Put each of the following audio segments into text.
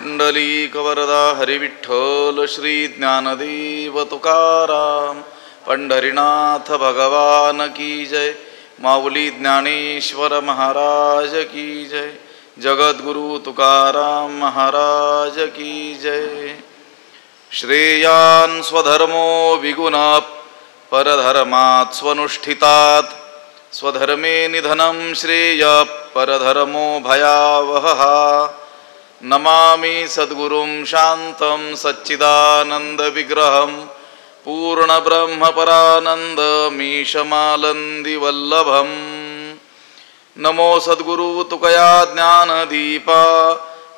पुंडलीकवरदा हरिविठ्ठल श्री ज्ञानदेव तुकाराम पंढरीनाथ भगवान की जय। माऊली ज्ञानेश्वर महाराज की जय। जगद्गुरु तुकाराम महाराज की जय। श्रेयान् स्वधर्मो विगुणात् परधर्मात् स्वनुष्ठितात् स्वधर्मे निधनं श्रेय परधर्मो भयावहः। नमामि सद्गुरुं शान्तं सच्चिदानन्दविग्रहं पूर्णब्रह्मपरानन्दमीशमालन्दिवल्लभम्। नमो सद्गुरु तुकया ज्ञानदीपा,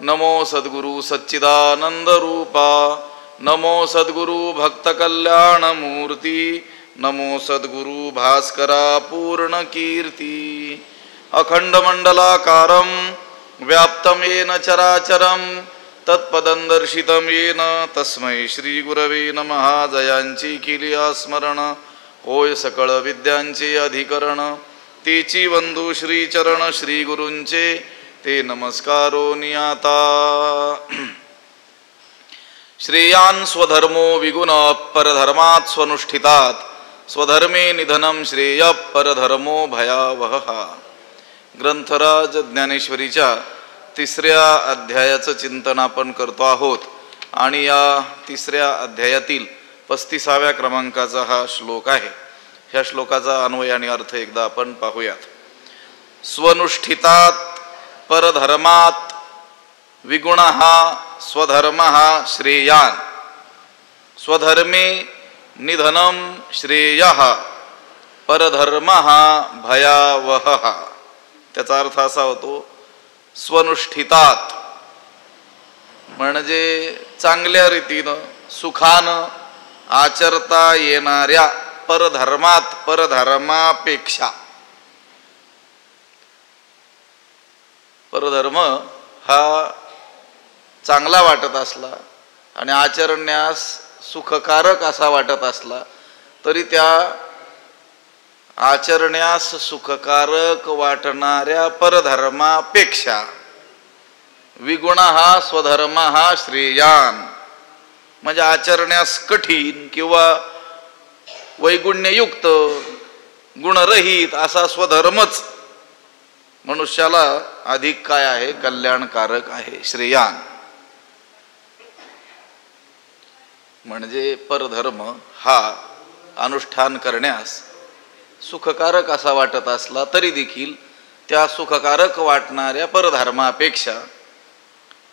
नमो सद्गुरु सच्चिदानन्दरूपा, नमो सद्गुरु भक्तकल्याणमूर्ति, नमो सद्गुरु भास्करा पूर्णकीर्ति। अखण्डमण्डलाकारं व्याप्तं येन चराचरं तत्पदं दर्शितं येन तस्मै श्रीगुरवे नमः। जयांची केली स्मरण होय सकळ विद्यांचे अधिकरण, तेची वंदू श्रीचरण श्रीगुरूंचे ते नमस्कारो नियाता। श्रेयान् स्वधर्मो विगुण परधर्मात् स्वनुष्ठितात् स्वधर्मे निधनं श्रेय परधर्मो भयावहः। ग्रंथराज ज्ञानेश्वरीच्या तिसऱ्या अध्यायाचं चिंतन आपण करतो आहोत आणि या तिसऱ्या अध्यायातील 35व्या क्रमांकाचा हा श्लोक आहे। ह्या श्लोकाचा अन्वय आणि अर्थ एकदा आपण पाहूयात। स्वनुष्ठितात् परधर्मात् विगुणः स्वधर्मः श्रेयान् स्वधर्मे निधनं श्रेयः परधर्मः भयावहः। त्याचा अर्थ असा होतो, स्वनुष्ठितात म्हणजे चांगल्या रीतीनं सुखानं आचरता येणाऱ्या परधर्मात परधर्मापेक्षा। परधर्म हा चांगला वाटत असला आणि आचरण्यास सुखकारक असा वाटत असला तरी त्या आचरण्यास सुखकारक वाटणाऱ्या परधर्मापेक्षा विगुणः स्वधर्मः श्रेयान् म्हणजे आचरण्यास कठीण किंवा वैगुण्ययुक्त गुणरहित असा स्वधर्मच मनुष्याला अधिक काय आहे, कल्याणकारक आहे, श्रेयान्। म्हणजे परधर्म हा अनुष्ठान करण्यास सुखकारक असा वाटत असला तरी देखील त्या सुखकारक वाटणाऱ्या परधर्मापेक्षा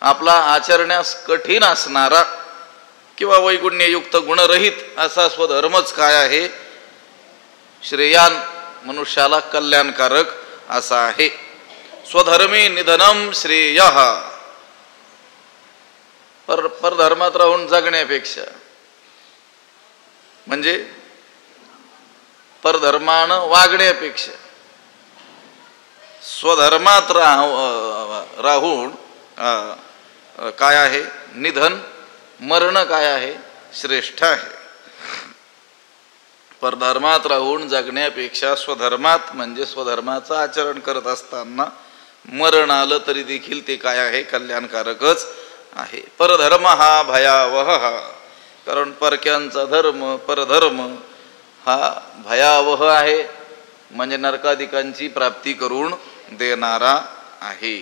आपला आचरण्यास कठीण असणारा किंवा वैगुण्ययुक्त गुणरहित असा स्वधर्मच काय आहे, श्रेयान मनुष्याला कल्याणकारक असा आहे। स्वधर्मे निधनं श्रेयः परधर्मात राहून जगण्यापेक्षा म्हणजे परधर्मानं वागण्यापेक्षा स्वधर्मात राहून काय आहे, निधन मरण काय आहे, श्रेष्ठ आहे। परधर्मात राहून जगण्यापेक्षा स्वधर्मात म्हणजे स्वधर्माचं आचरण करत असताना मरण आलं तरी देखील ते काय आहे, कल्याणकारकच आहे। परधर्म हा भयावह, कारण परक्यांचा धर्म परधर्म हा भयावह आहे म्हणजे नरकादिकांची प्राप्ती करून देणारा आहे।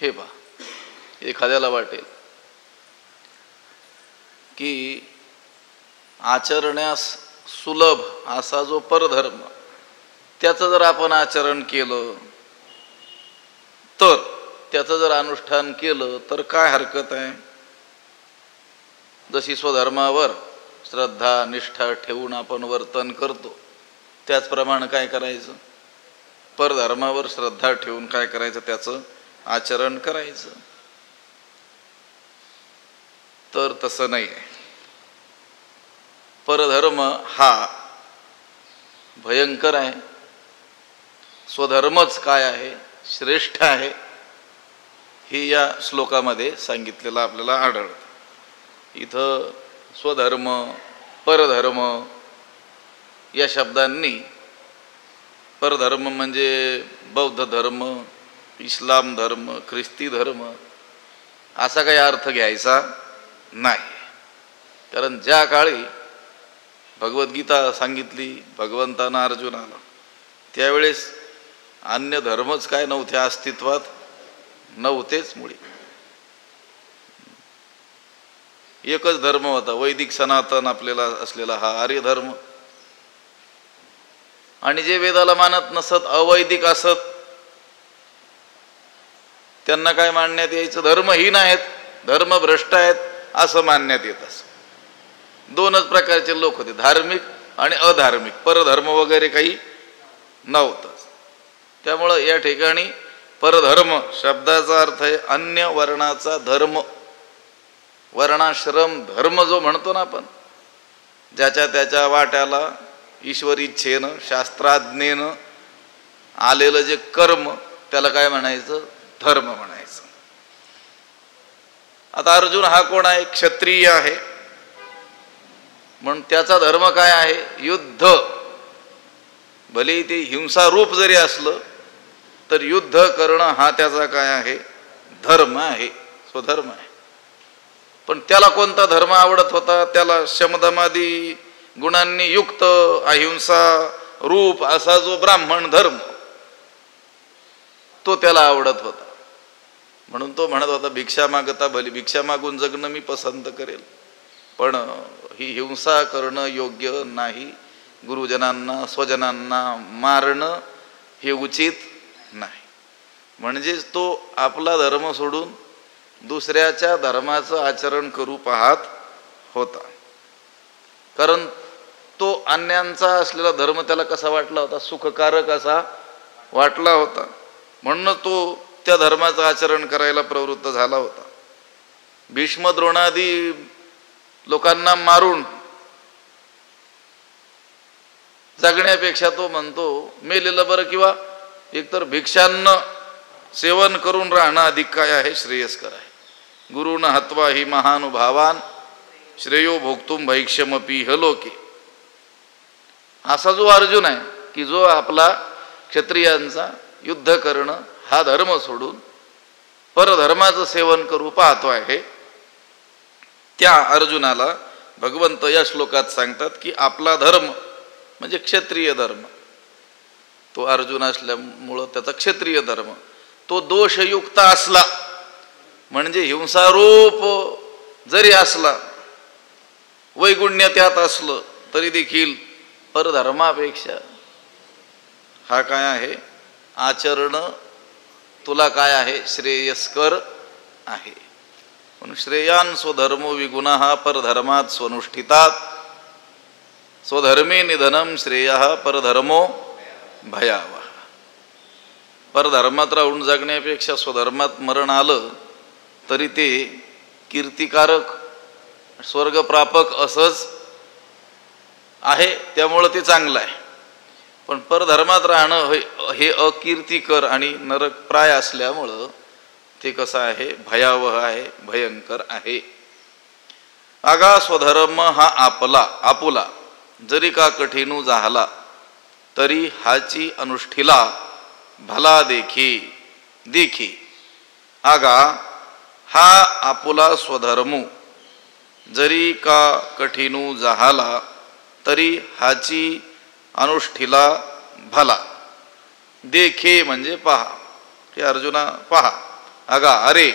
हे पहा, एखाद्याला वाटेल की आचरण्यास सुलभ असा जो परधर्म त्याचं जर आपण आचरण केलं तर त्याचं जर अनुष्ठान केलं तर काय हरकत आहे। जशी स्वधर्मावर श्रद्धा निष्ठा ठेवून आपण वर्तन करतो त्याचप्रमाणे काय करायचं, परधर्मावर श्रद्धा ठेवून काय करायचं, त्याचं आचरण करायचं। तर तसं नाही आहे। परधर्म हा भयंकर आहे, स्वधर्मच काय आहे, श्रेष्ठ आहे, हे या श्लोकामध्ये सांगितलेलं आपल्याला आढळतं। इथं स्वधर्म परधर्म या शब्दांनी परधर्म म्हणजे बौद्ध धर्म, इस्लाम धर्म, ख्रिस्ती धर्म असा काही अर्थ घ्यायचा नाही. कारण ज्या काळी भगवद्गीता सांगितली भगवंतानं अर्जुनाला, त्यावेळेस अन्य धर्मच काय नव्हते अस्तित्वात, नव्हतेच मुळी. एकच धर्म होता, वैदिक सनातन आपल्याला असलेला हा आर्य धर्म. आणि जे वेदाला मानत नसत, अवैदिक असत, त्यांना काय मानण्यात यायचं, धर्महीन आहेत, धर्मभ्रष्ट आहेत असं मानण्यात येत असं. दोनच प्रकारचे लोक होते, धार्मिक आणि अधार्मिक. परधर्म वगैरे काही नव्हतंच. त्यामुळं या ठिकाणी परधर्म शब्दाचा अर्थ आहे अन्य वर्णाचा धर्म. वर्णाश्रम धर्म जो म्हणतो ना आपण, ज्याच्या त्याच्या वाट्याला ईश्वरी इच्छेनं शास्त्राज्ञेनं आलेलं जे कर्म, त्याला काय म्हणायचं, धर्म म्हणायचं. आता अर्जुन हा कोण आहे, क्षत्रिय आहे. म्हणून त्याचा धर्म काय आहे, युद्ध. भले ते हिंसा रूप जरी असलं तर युद्ध करणं हा त्याचा काय आहे, धर्म आहे, स्वधर्म आहे. पण त्याला कोणता धर्म आवडत होता, त्याला शमदमादी गुणांनी युक्त अहिंसा रूप असा जो ब्राह्मण धर्म, तो त्याला आवडत होता. म्हणून तो म्हणत होता, भिक्षा मागता भली, भिक्षा मागून जगणं मी पसंत करेल, पण ही हिंसा करणं योग्य नाही. गुरुजनांना स्वजनांना मारणं हे उचित नाही. म्हणजेच तो आपला धर्म सोडून दुसऱ्याच्या धर्माचं आचरण करू पाहत होता. कारण तो अन्यांचा असलेला धर्म त्याला कसा वाटला होता, सुखकारक असा वाटला होता. म्हणून तो त्या धर्माचं आचरण करायला प्रवृत्त झाला होता. भीष्म द्रोणादी लोकांना मारून जगण्यापेक्षा तो म्हणतो मेलेलं बरं, किंवा एकतर भिक्षान्न सेवन करून राहणं अधिक काय आहे, श्रेयस्कर आहे. गुरुन हत्वा ही महानुभावान श्रेयो भोक्तुम भैक्ष्यमपी हलोके. असा जो अर्जुन आहे की जो आपला क्षत्रियांचा युद्ध करणं हा धर्म सोडून परधर्माचं सेवन करू पाहतो आहे, त्या अर्जुनाला भगवंत या श्लोकात सांगतात की आपला धर्म म्हणजे क्षत्रिय धर्म. तो अर्जुन असल्यामुळं त्याचा क्षत्रिय धर्म तो दोषयुक्त असला, म्हणजे हिंसारूप जरी असला, वैगुण्य त्यात असलं तरी देखील परधर्मापेक्षा हा काय आहे, आचरण तुला काय आहे, श्रेयस्कर आहे. म्हणून श्रेयान स्वधर्मो विगुणः परधर्मात स्वनुष्ठितात स्वधर्मे निधनम श्रेयः परधर्मो भयावह. परधर्मात राहून जगण्यापेक्षा स्वधर्मात मरण आलं तरी ते कीर्तिकारक स्वर्गप्रापक असंच आहे, त्यामुळं ते चांगलं आहे. पण परधर्मात राहणं हे अकीर्तिकर आणि नरकप्राय असल्यामुळं ते कसं आहे, भयावह आहे, भयंकर आहे. आगा स्वधर्म हा आपला आपुला जरी का कठीणू झाला तरी हाची अनुष्ठिला भला देखी देखी. आगा हा आपुला स्वधर्मू जरी का कठीणू झाला तरी हाची अनुष्ठिला भला. देखे म्हणजे पहा, हे अर्जुना पहा. अगा अरे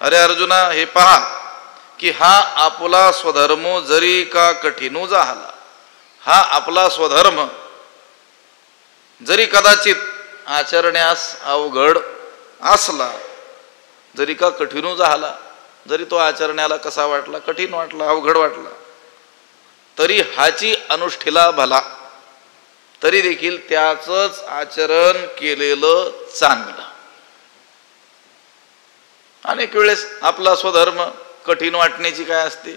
अरे अर्जुना हे पहा की हा आपला स्वधर्म जरी का कठीणू झाला, हा आपला स्वधर्म जरी कदाचित आचरण्यास अवघड असला, जरी का कठीणू झाला, जरी तो आचरण्याला कसा वाटला, कठीण वाटला, अवघड वाटला, तरी हाची अनुष्ठिला भला, तरी देखील त्याचंच आचरण केलेलं चांगलं. अनेक वेळेस आपला स्वधर्म कठीण वाटण्याची काय असते,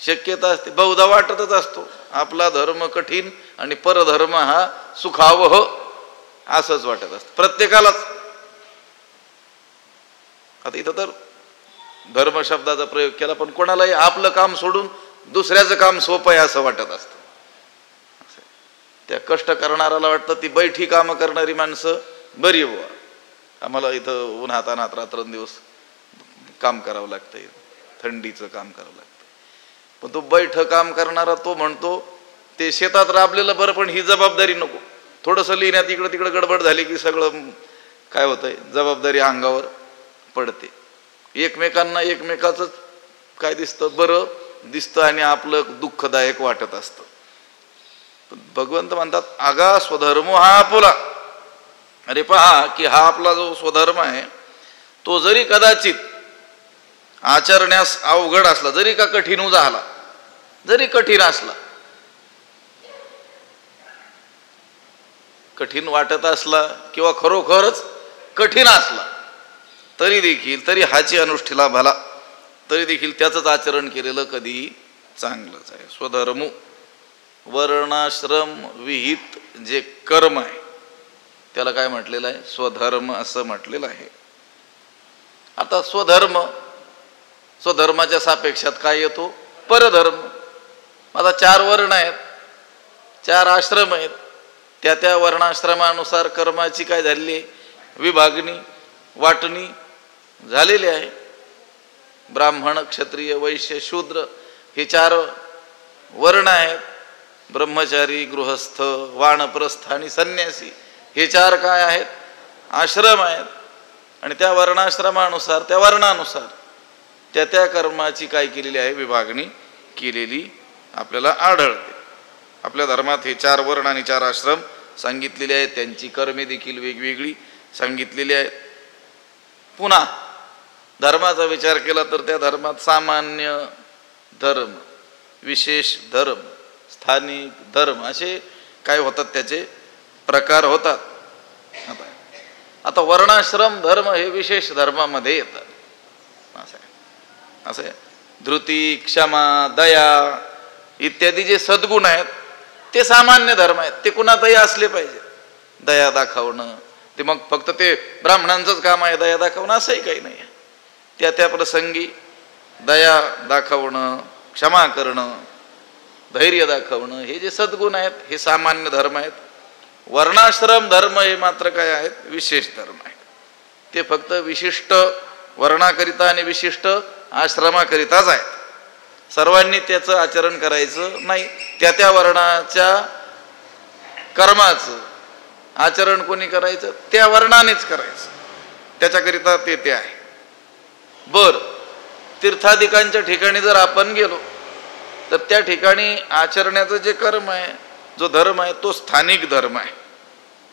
शक्यता असते, बहुधा वाटतच असतो आपला धर्म कठीण आणि परधर्म हा सुखावह असंच वाटत असतं प्रत्येकालाच. आता इथं तर धर्म शब्दाचा प्रयोग केला, पण कोणालाही आपलं काम सोडून दुसऱ्याचं काम सोपं आहे असं वाटत असतं. त्या कष्ट करणाऱ्याला वाटतं ती बैठी कामं करणारी माणसं बरी बुवा, आम्हाला इथं उन्हात अनात रात्रंदिवस काम करावं लागतंय, थंडीचं काम करावं लागतं. पण तो बैठ काम करणारा तो म्हणतो ते शेतात राबलेलं बरं, पण ही जबाबदारी नको. थोडंसं लिहिण्यात इकडं तिकडं गडबड झाली की सगळं काय होतंय, जबाबदारी अंगावर पडते. एकमेकांना एकमेकाचंच काय दिसतं, बरं दिसतं आणि आपलं दुःखदायक वाटत असतं. भगवंत म्हणतात आगा स्वधर्म हा आपुला. अरे पहा की हा आपला जो स्वधर्म आहे तो जरी कदाचित आचरण्यास अवघड असला, जरी का कठीण झाला, जरी कठीण असला, कठीण वाटत असला किंवा खरोखरच कठीण असला तरी देखील, तरी हाची अनुष्ठीला भला, तरी देखील त्याचंच आचरण केलेलं कधीही चांगलंच आहे. स्वधर्म वर्णाश्रम विहित जे कर्म आहे त्याला काय म्हटलेलं आहे, स्वधर्म असं म्हटलेलं आहे. आता स्वधर्माच्या सापेक्षात काय येतो, परधर्म. आता 4 वर्ण आहेत, 4 आश्रम आहेत, त्या वर्णाश्रमानुसार कर्माची काय झालेली आहे, विभागणी, वाटणी झालेली आहे. ब्राह्मण, क्षत्रिय, वैश्य, शूद्र हे 4 वर्ण आहेत. ब्रह्मचारी, गृहस्थ, वानप्रस्थ आणि संन्यासी हे 4 काय आहेत, आश्रम आहेत. आणि त्या वर्णाश्रमानुसार, त्या वर्णानुसार त्या कर्माची काय केलेली आहे, विभागणी केलेली आपल्याला आढळते. आपल्या धर्मात हे 4 वर्ण आणि 4 आश्रम सांगितलेले आहेत, त्यांची कर्मे देखील वेगवेगळी सांगितलेली आहेत. पुन्हा धर्माचा विचार केला तर त्या धर्मात सामान्य धर्म, विशेष धर्म, स्थानिक धर्म असे काय होतात, त्याचे प्रकार होतात. आता वर्णाश्रम धर्म हे विशेष धर्मामध्ये येतात. असं आहे. धृती, क्षमा, दया इत्यादी जे सद्गुण आहेत ते सामान्य धर्म आहेत, ते कुणातही असले पाहिजे. दया दाखवणं ते मग फक्त ते ब्राह्मणांचंच काम आहे दया दाखवणं असंही काही नाही. त्या प्रसंगी दया दाखवणं, क्षमा करणं, धैर्य दाखवणं हे जे सद्गुण आहेत हे सामान्य धर्म आहेत. वर्णाश्रम धर्म हे मात्र काय आहेत, विशेष धर्म आहेत. ते फक्त विशिष्ट वर्णाकरिता आणि विशिष्ट आश्रमाकरिताच आहेत. सर्वांनी त्याचं आचरण करायचं नाही. त्या वर्णाच्या कर्माचं आचरण कोणी करायचं, त्या वर्णानेच करायचं, त्याच्याकरिता ते आहे. बर, तीर्थादिकांच्या ठिकाणी जर आपण गेलो तर त्या ठिकाणी आचरण्याचं जे कर्म आहे, जो धर्म आहे तो स्थानिक धर्म आहे.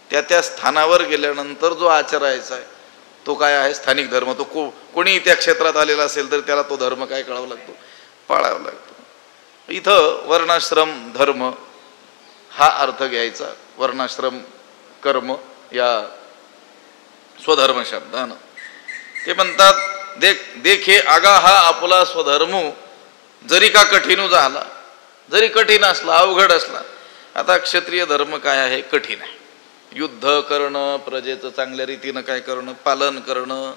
त्या स्थानावर गेल्यानंतर जो आचरायचा आहे तो काय आहे, स्थानिक धर्म. तो कोणी त्या क्षेत्रात आलेला असेल तर त्याला तो धर्म काय करावा लागतो, पाळावा लागतो. इथं वर्णाश्रम धर्म हा अर्थ घ्यायचा. वर्णाश्रम कर्म या स्वधर्म शब्दानं ते म्हणतात देखे आगा हा आपला स्वधर्म जरी का कठीण झाला, जरी कठीण असला, अवघड असला. आता क्षत्रिय धर्म काय आहे, कठीण आहे. युद्ध करणं, प्रजेचं चांगल्या रीतीनं काय करणं, पालन करणं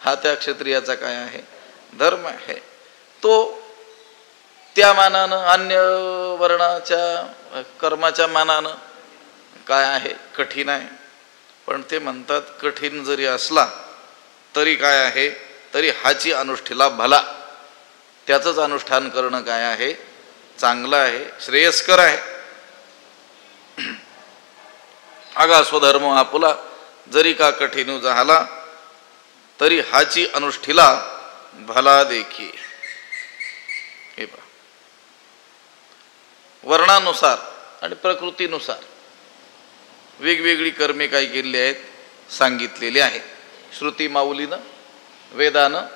हा त्या क्षत्रियाचा काय आहे, धर्म आहे. तो त्या मानानं अन्य वर्णाच्या कर्माच्या मानानं काय आहे, कठीण आहे. पण ते म्हणतात कठीण जरी असला तरी काय आहे, तरी हाची अनुष्ठीला भला, त्याचंच अनुष्ठान करणं काय आहे, चांगलं आहे, श्रेयस्कर आहे. आगा स्वधर्म आपुला जरी का कठीण झाला तरी हाची अनुष्ठीला भला देखी. हे पहा, वर्णानुसार आणि प्रकृतीनुसार वेगवेगळी कर्मे काय केलेली आहेत, सांगितलेली आहेत. श्रुती माऊलीनं, वेदानं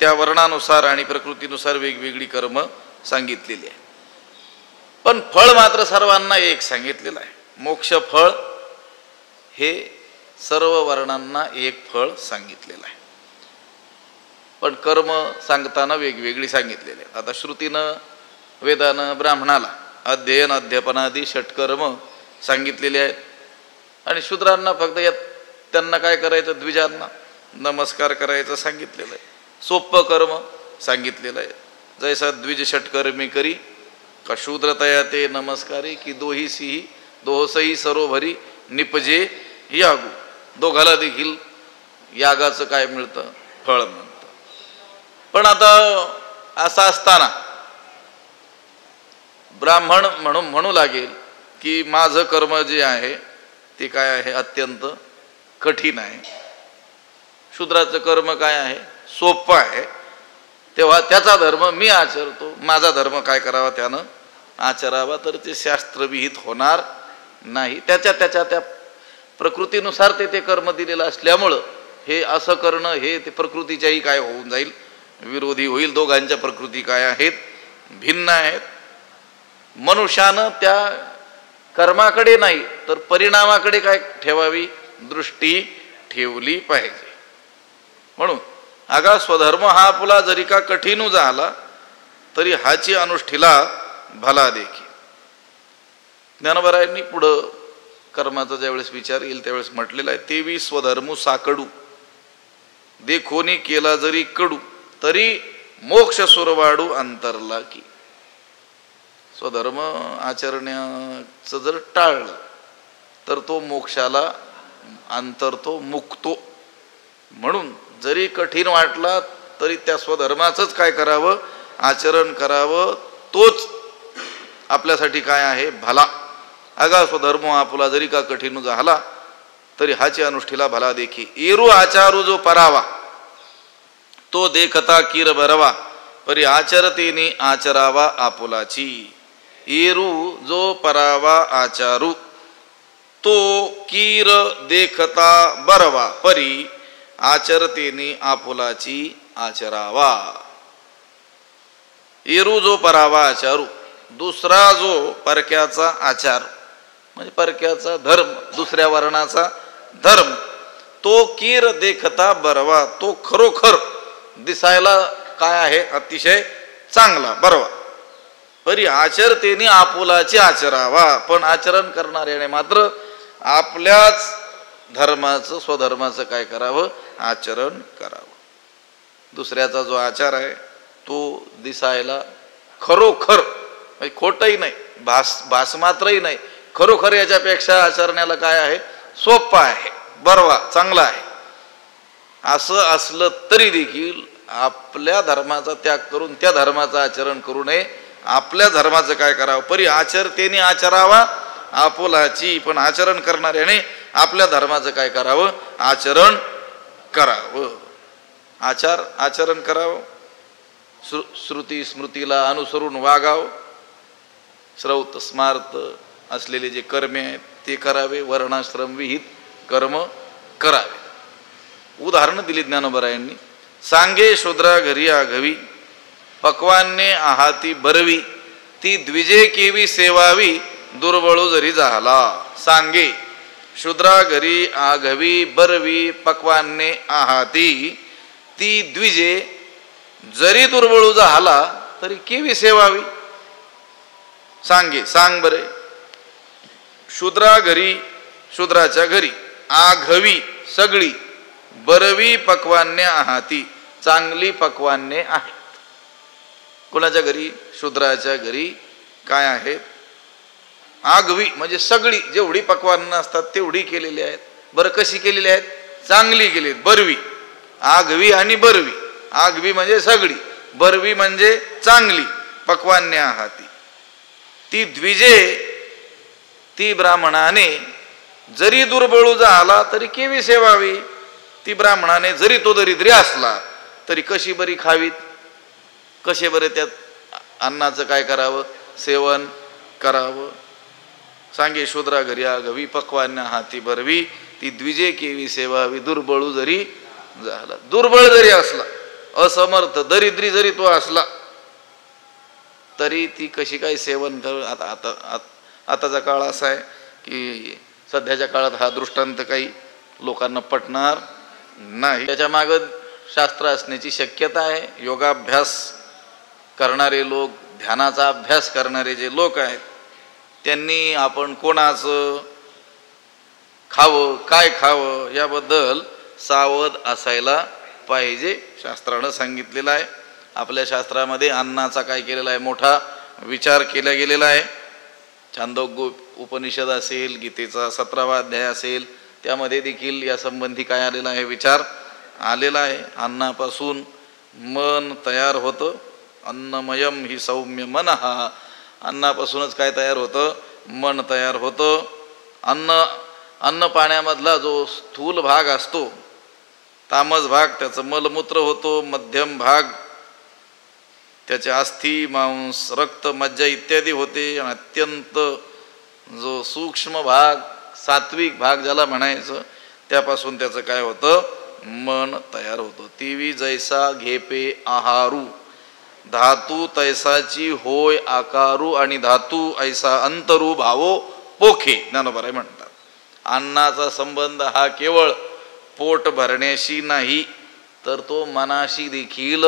त्या वर्णानुसार आणि प्रकृतीनुसार वेगवेगळी कर्म सांगितलेली आहे. पण फळ मात्र सर्वांना एक सांगितलेलं आहे. मोक्ष फळ हे सर्व वर्णांना एक फळ सांगितलेलं आहे. पण कर्म सांगताना वेगवेगळी सांगितलेली आहेत. आता श्रुतीनं, वेदानं ब्राह्मणाला अध्ययन, अध्यापनादी षटकर्म सांगितलेले आहेत. आणि शूद्रांना फक्त त्यांना काय करायचं, द्विजांना नमस्कार करायचं सांगितलेलं आहे. सोप्पं कर्म सांगितलेलं आहे. जैसा द्विज षटकर्मी करी का शूद्रतया ते नमस्कारी की दोहीसी दोहसही सरोभरी निपजे यागू. दोघाला देखील यागाचं काय मिळतं? फळ मिळतं. पण आता असं असताना ब्राह्मण म्हणू लागेल की माझं कर्म जे आहे ते काय आहे? अत्यंत कठीण आहे. शूद्राचं कर्म काय आहे? सोपं आहे. तेव्हा त्याचा धर्म मी आचरतो, माझा धर्म काय करावा? त्यानं आचरावा. तर ते शास्त्रविहित होणार नाही. त्या प्रकृतीनुसार ते कर्म दिलेलं असल्यामुळं हे असं करणं हे ते प्रकृतीच्याही काय होऊन जाईल? विरोधी होईल. दोघांच्या प्रकृती काय आहेत? भिन्न आहेत. मनुष्यानं त्या कर्माकडे नाही तर परिणामाकडे काय ठेवावी? दृष्टी ठेवली पाहिजे. म्हणून अगा स्वधर्म हा आपुला जरी का कठीण झाला तरी हाची अनुष्ठीला भला देखी. ज्ञानोबारायांनी पुढं कर्माचा ज्यावेळेस विचार येईल त्यावेळेस म्हटलेला आहे, तेवी स्वधर्मू साकडू देखोनी केला जरी कडू तरी मोक्ष सुरवाडू अंतरला की. स्वधर्म आचरण्याचं जर टाळलं तर तो मोक्षाला अंतरतो, मुक्तो. म्हणून जरी कठीण वाटला तरी त्या स्वधर्माचंच काय करावं? आचरण करावं. तोच आपल्यासाठी काय आहे? भला. अगा स्वधर्म आपुला जरी का कठीण झाला तरी हाची अनुष्ठीला भला देखी. एरू आचारू जो परावा तो देखता कीर भरवा परी आचरतेने आचरावा आपुलाची. एरू जो परावा आचारू तो कीर देखता बरवा परी आचरतेने आपुलाची आचरावा. एरू जो परावा आचारू, दुसरा जो परक्याचा आचार म्हणजे परक्याचा धर्म, दुसऱ्या वर्णाचा धर्म, तो कीर देखता बरवा, तो खरोखर दिसायला काय आहे? अतिशय चांगला, बरवा. परी आचरतेने आपुलाची आचरावा. पण आचरण करणाऱ्याने मात्र आपल्याच धर्माचं, स्वधर्माचं काय करावं? आचरण करावं. दुसऱ्याचा जो आचार आहे तो दिसायला खरोखर म्हणजे खोटही नाही, भास मात्रही नाही, खरोखर याच्यापेक्षा आचरण्याला काय आहे? सोपा आहे, बरवा, चांगला आहे. असं असलं तरी देखील आपल्या धर्माचा त्याग करून त्या धर्माचं आचरण करू नये. आपल्या धर्माचं काय करावं? परी आचरतेने आचरावा आपुलाची. पण आचरण करणाऱ्याने आपल्या धर्माचं काय करावं? आचरण करावं. आचरण करावं. श्रुती स्मृतीला अनुसरून वागावं. श्रौत स्मार्त असलेले जे कर्मे आहेत ते करावे. वर्णाश्रम विहित कर्म करावे. उदाहरण दिली ज्ञानोबरायांनी. सांगे शूद्रा घरी आघवी पक्वान्ने आहाती बरवी ती द्विजे केवी सेवावी दुर्बळू जरी झाला. सांगे शूद्रा घरी आघवी बरवी पक्वान्ने आहाती ती द्विजे जरी दुर्बळू झाला तरी केवी सेवावी. सांगे, सांग बरे. शूद्रा घरी, शूद्राच्या घरी, आघवी सगळी, बरवी पक्वान्ने आहाती चांगली पक्वान्ने आहेत. कोणाच्या घरी? शूद्राच्या घरी काय आहेत? आघवी म्हणजे सगळी, जेवढी पक्वान्न असतात तेवढी केलेली आहेत. बरं कशी केलेली आहेत? चांगली केली. बरवी, आघवी आणि बरवी. आघवी म्हणजे सगळी, बरवी म्हणजे चांगली. पक्वान्ने आहाती ती द्विजे, ती ब्राह्मणाने जरी दुर्बळू झाला तरी केवी सेवावी. ती ब्राह्मणाने जरी तो दरिद्री असला तरी कशी बरी खावीत, कसे बरे त्यात अन्नाचं काय करावं? सेवन करावं. सांगे शूद्रा घरी आघवी पक्वान्ने हाती बरवी ती द्विजे केवी सेवावी दुर्बळू जरी झाला. दुर्बळ जरी असला, असमर्थ, दरिद्री जरी तो असला तरी ती कशी काय सेवन कर. आताचा काळ असा आहे की सध्याच्या काळात हा दृष्टांत काही लोकांना पटणार नाही. त्याच्या मागं शास्त्र असण्याची शक्यता आहे. योगाभ्यास करणारे लोक, ध्यानाचा अभ्यास करणारे जे लोक आहेत त्यांनी आपण कोणाचं खावं, काय खावं याबद्दल सावध असायला पाहिजे. शास्त्रानं सांगितलेलं आहे. आपल्या शास्त्रामध्ये अन्नाचा काय केलेला आहे? मोठा विचार केला गेलेला आहे. छांदोग्य उपनिषद असेल, गीतेचा 17वा अध्याय असेल, त्यामध्ये देखील या संबंधी काय आलेला आहे, विचार आलेला आहे. अन्नापासून मन तयार होतं. अन्नमयम ही सौम्य मनः. अन्नापासूनच काय तयार होतं, मन तयार होतं. अन्न पाण्यामधला जो स्थूल भाग असतो, तामस भाग, त्याचं मलमूत्र होतो. मध्यम भाग त्याचे अस्थि, मांस, रक्त, मज्जा इत्यादी होते. अत्यंत जो सूक्ष्म भाग, सात्विक भाग ज्याला म्हणायचं, त्यापासून त्याचं काय होतं, मन तयार होतं. तीवी जैसा घेपे आहारू, धातू तैसाची होय आकारू, आणि धातू ऐसा अंतरू भावो पोखे, ज्ञानोबा म्हणतात. अन्नाचा संबंध हा केवळ पोट भरण्याशी नाही, तर तो मनाशी देखील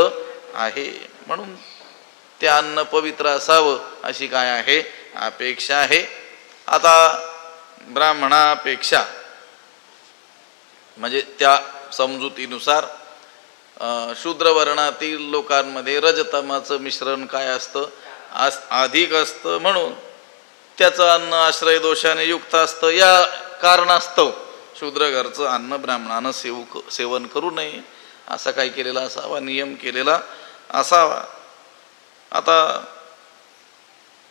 आहे. म्हणून ते अन्न पवित्र असावं अशी काय आहे, अपेक्षा आहे. आता ब्राह्मणापेक्षा म्हणजे त्या समजुतीनुसार शूद्र वर्णातील लोकांमध्ये रजतमाचं मिश्रण काय असतं, अधिक असतं. म्हणून त्याचं अन्न आश्रय दोषाने युक्त असतं. या कारणास्तव शूद्र घरचं अन्न ब्राह्मणानं सेवन करू नये, असा काय केलेला असावा, नियम केलेला असावा. आता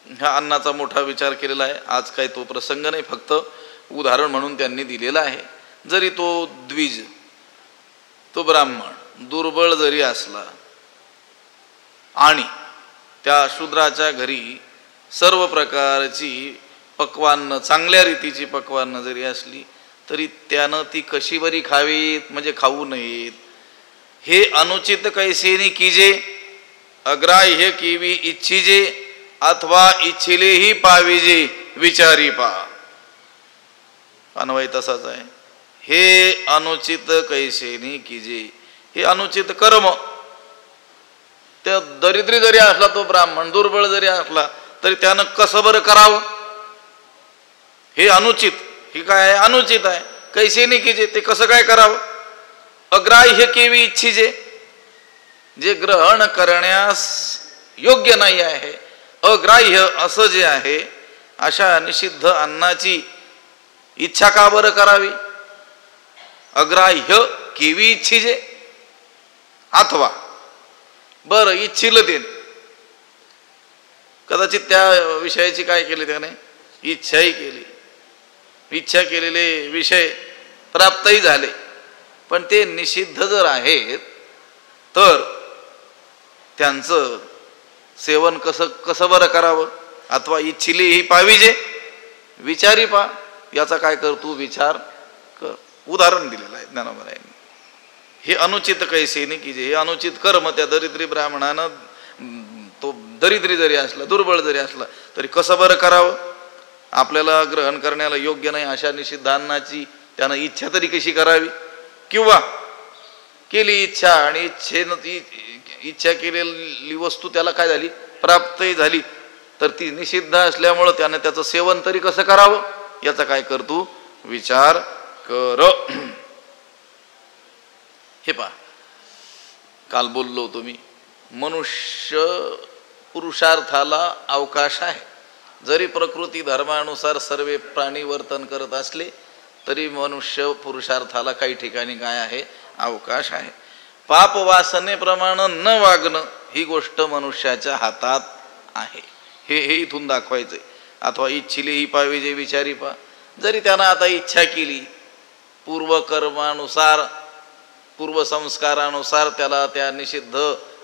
ह्या अन्नाचा मोठा विचार केलेला आहे. आज काय तो प्रसंग नाही, फक्त उदाहरण म्हणून त्यांनी दिलेलं आहे. जरी तो द्विज, तो ब्राह्मण दुर्बळ जरी असला आणि त्या शूद्राच्या घरी सर्व प्रकारची पक्वान्न, चांगल्या रीतीची पक्वान्न जरी असली, तरी त्यानं ती कशी बरी खावीत, म्हणजे खाऊ नयेत. हे अनुचित कैसेनी कीजे, अग्राह्य किवी इच्छिजे, अथवा इच्छिलेही पाविजे विचारी पा. अन्वय तसाच आहे. हे अनुचित कैसेनी कीजे, हे अनुचित कर्म, त्या दरिद्री जरी असला तो ब्राह्मण, दुर्बळ जरी असला, तरी त्यानं कसं बरं करावं. हे अनुचित, हे काय आहे, अनुचित आहे. कैसेनी कीजे, ते कसं काय करावं. अग्राह्य केवी इच्छिजे, जे ग्रहण करण्यास योग्य नाही आहे, अग्राह्य असं जे आहे, अशा निषिद्ध अन्नाची इच्छा का बरं करावी. अग्राह्य केवी इच्छिजे, अथवा बरं इच्छिल ते, कदाचित त्या विषयाची काय केली त्याने, इच्छाही केली. इच्छा केलेले विषय प्राप्तही झाले, पण ते निषिद्ध जर आहेत, तर त्यांचं सेवन कसं बरं करावं. अथवा इच्छिली ही पाविजे विचारी पा, याचा काय कर तू विचार कर. उदाहरण दिलेलं आहे ज्ञानोबरायांनी. हे अनुचित कैसेनी कीजे, हे अनुचित कर्म त्या दरिद्री ब्राह्मणानं, तो दरिद्री जरी असला, दुर्बळ जरी असला, तरी कसं बरं करावं. आपल्याला ग्रहण करण्याला योग्य नाही अशा निषिद्ध अन्नाची त्यानं इच्छा तरी कशी करावी. किंवा केली इच्छा आणि इच्छा केलेली वस्तू त्याला काय झाली, प्राप्तही झाली, तर ती निषिद्ध असल्यामुळं त्यानं त्याचं सेवन तरी कसं करावं, याचा काय कर तू विचार कर. हे पहा, काल बोललो होतो मी, मनुष्य पुरुषार्थाला अवकाश आहे. जरी प्रकृती धर्मानुसार सर्व प्राणी वर्तन करत असले, तरी मनुष्य पुरुषार्थाला काही ठिकाणी काय आहे, अवकाश आहे. पाप वासनेप्रमाणे न वागणं ही गोष्ट मनुष्याच्या हातात आहे. हे इथून दाखवायचंय. अथवा इच्छिले ही पाविजे विचारी पा, जरी त्यानं आता इच्छा केली, पूर्वकर्मानुसार, पूर्वसंस्कारानुसार त्याला त्या निषिद्ध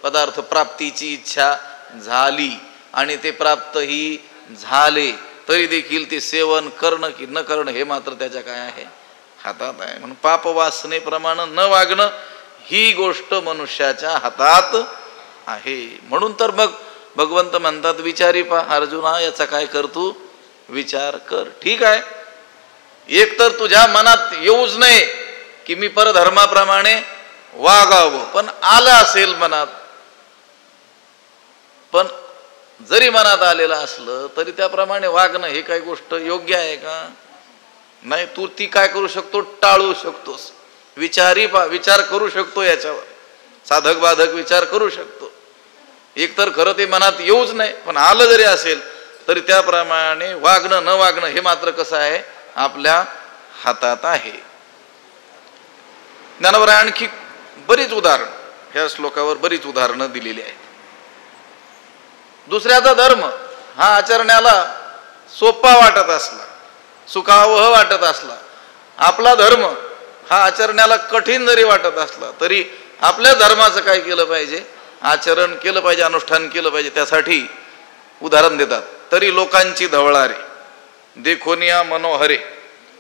पदार्थ प्राप्तीची इच्छा झाली आणि ते प्राप्तही झाले, तरी देखील ते सेवन करणं की न करणं हे मात्र त्याच्या काय आहे, हातात आहे. म्हणून पापवासनेप्रमाणे न वागणं ही गोष्ट मनुष्याच्या हातात आहे. म्हणून तर मग भगवंत म्हणतात विचारी पा, अर्जुना याचा काय कर तू विचार कर. ठीक आहे, एक तर तुझ्या मनात येऊच नये की मी परधर्माप्रमाणे वागावं, पण आलं असेल मनात, पण जरी मनात आलेलं असलं तरी त्याप्रमाणे वागणं हे काही गोष्ट योग्य आहे का. नाही, तू ती काय करू शकतो, टाळू शकतोस. विचारी पा, विचार करू शकतो, याच्यावर साधक बाधक विचार करू शकतो. एकतर खरं ते मनात येऊच नाही, पण आलं जरी असेल तरी त्याप्रमाणे वागणं न वागणं हे मात्र कसं आहे, आपल्या हातात आहे. ज्ञानोबा आणखी बरीच उदाहरण ह्या श्लोकावर बरीच उदाहरणं दिलेली आहेत. दुसऱ्याचा धर्म हा आचरण्याला सोपा वाटत असला, सुखावह वाटत असला, आपला धर्म हा आचरण्याला कठीण जरी वाटत असला तरी आपल्या धर्माचं काय केलं पाहिजे, आचरण केलं पाहिजे, अनुष्ठान केलं पाहिजे. त्यासाठी उदाहरण देतात. तरी लोकांची धवळारे देखोनिया मनोहरे,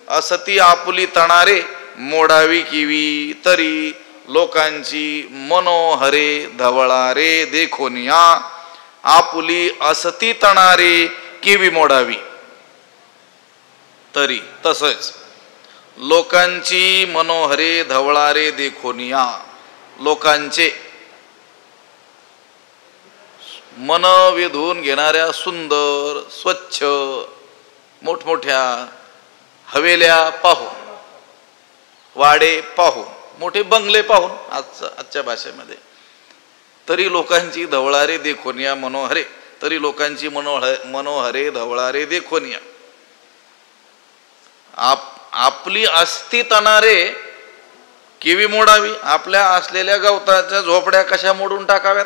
असती आपुली तणारे मोडावी किवी. तरी लोकांची मनोहरे धवळारे देखोनिया आपुली असती तणारे किवी मोडावी. तरी तसंच लोकांची मनोहरे धवळारे देखोनिया, लोकांचे मन वेधून घेणाऱ्या सुंदर स्वच्छ मोठमोठ्या हवेल्या पाहून, वाडे पाहून, मोठे बंगले पाहून आजच्या भाषेमध्ये, तरी लोकांची धवळारे देखोनिया मनोहरे, तरी लोकांची मनोहरे धवळारे देखोनिया. आपली अस्ती तणारे केवी मोडावी. आपल्या असलेल्या गवताच्या झोपड्या कशा मोडून टाकाव्यात.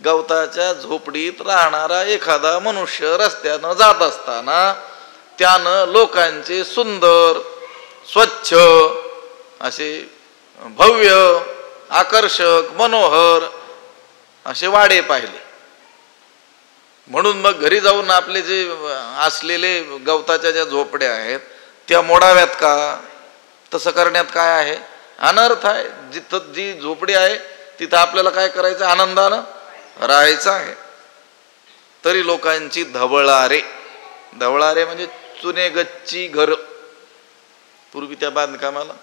गवताच्या झोपडीत राहणारा एखादा मनुष्य रस्त्यानं जात असताना त्यानं लोकांचे सुंदर स्वच्छ असे भव्य आकर्षक मनोहर असे वाडे पाहिले. म्हणून मग घरी जाऊन आपले जे असलेले गवताच्या ज्या झोपड्या आहेत त्या मोडाव्यात का. तसं करण्यात काय आहे, अनर्थ आहे. जिथं जी झोपडी आहे तिथं आपल्याला काय करायचं, आनंदानं राहायचं आहे. तरी लोकांची धवळारे, धवळारे म्हणजे चुने गच्ची घर. पूर्वी त्या बांधकामाला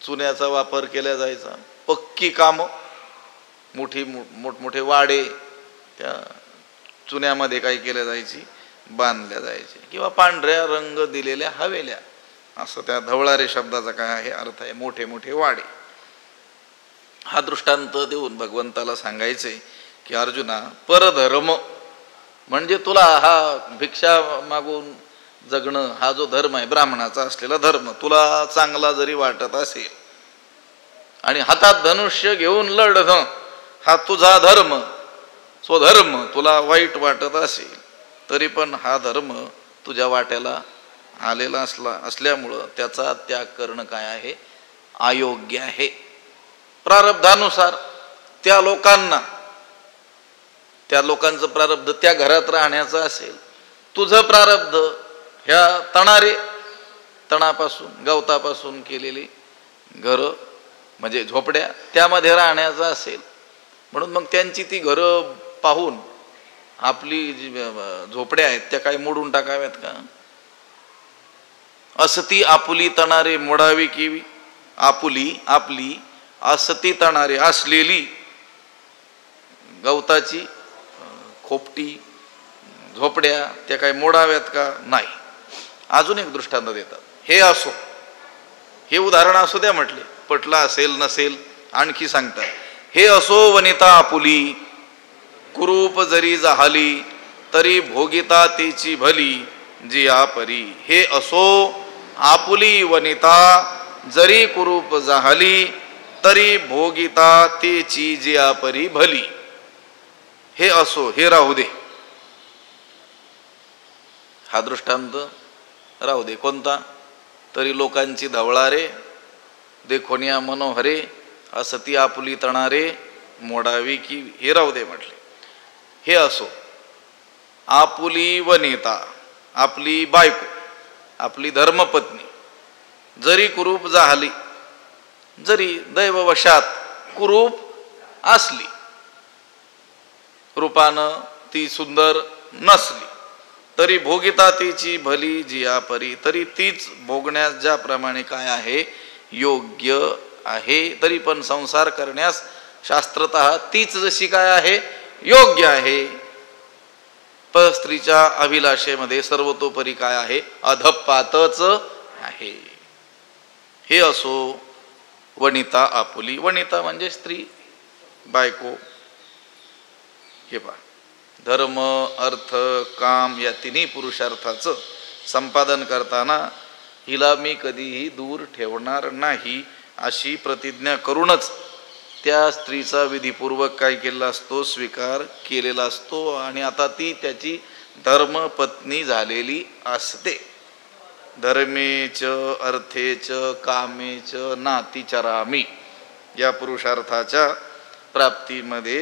चुन्याचा वापर केला जायचा. पक्की कामं, मोठमोठे वाडे त्या चुन्यामध्ये काय केल्या जायची, बांधल्या जायचे. किंवा पांढऱ्या रंग दिलेल्या हवेल्या, असं त्या धवळारे शब्दाचा काय आहे अर्थ आहे, मोठे मोठे वाडे. हा दृष्टांत देऊन भगवंताला सांगायचे की अर्जुना, परधर्म म्हणजे तुला हा भिक्षा मागून जगणं हा जो धर्म आहे, ब्राह्मणाचा असलेला धर्म, तुला चांगला जरी वाटत असेल आणि हातात धनुष्य घेऊन लढणं हा तुझा धर्म, स्वधर्म तुला वाईट वाटत असेल, तरी पण हा धर्म तुझ्या वाट्याला आलेला असल्यामुळं त्याचा त्याग करणं काय आहे, अयोग्य आहे. प्रारब्धानुसार त्या लोकांचं प्रारब्ध त्या घरात राहण्याचं असेल, तुझं प्रारब्ध ह्या तणापासून गवतापासून केलेली घरं म्हणजे झोपड्या त्यामध्ये राहण्याचं असेल. म्हणून मग त्यांची ती घरं पाहून आपली जी झोपड्या आहेत त्या काय मोडून टाकाव्यात का. असती आपुली तणारे मोडावी किवी. आपुली आपली, असती तणारे असलेली गवताची खोपटी झोपड्या त्या काय मोडाव्यात का, नाही. अजून एक दृष्टांत देतात. हे असो, हे उदाहरण असू द्या म्हटले, पटला असेल नसेल आणखी सांगतात. हे असो वनिता आपुली, कुरूप जरी जाहली, तरी भोगिता तिची भली जिया परी. हे असो आपुली वनिता, जरी कुरूप जाहली, तरी भोगिता तिची जिया परी भली. हे असो, हे राहू दे. हा दृष्टांत राहू दे. कोणता, तरी लोकांची धवळारे देखोनिया मनोहरे, असती आपुली तणारे मोडावी की, हे राहू दे म्हटले. हे असो आपुली वनिता, आपली बायको, आपली धर्मपत्नी जरी कुरूप जाहली, जरी दैववशात कुरूप असली, रूपानं ती सुंदर नसली, तरी भोगिता तिची भली जिया परी, तरी तीच भोगण्यास ज्याप्रमाणे काय आहे योग्य आहे, तरी पण संसार करण्यास शास्त्रतः तीच जशी काय आहे योग्य आहे. परस्त्रीच्या अभिलाषेमध्ये सर्वतोपरी काय आहे, अधपातच आहे. हे असो वनिता आपुली. वनिता म्हणजे स्त्री, बायको, हे पहा, धर्म अर्थ काम या तिन्ही पुरुषार्थाचं संपादन करताना हिला मी कधीही दूर ठेवणार नाही अशी प्रतिज्ञा करूनच त्या स्त्रीचा विधिपूर्वक काय केलेला असतो, स्वीकार केलेला असतो आणि आता ती त्याची धर्मपत्नी झालेली असते. धर्मेच अर्थेच कामेच नातिचरामी या पुरुषार्थाच्या प्राप्तीमध्ये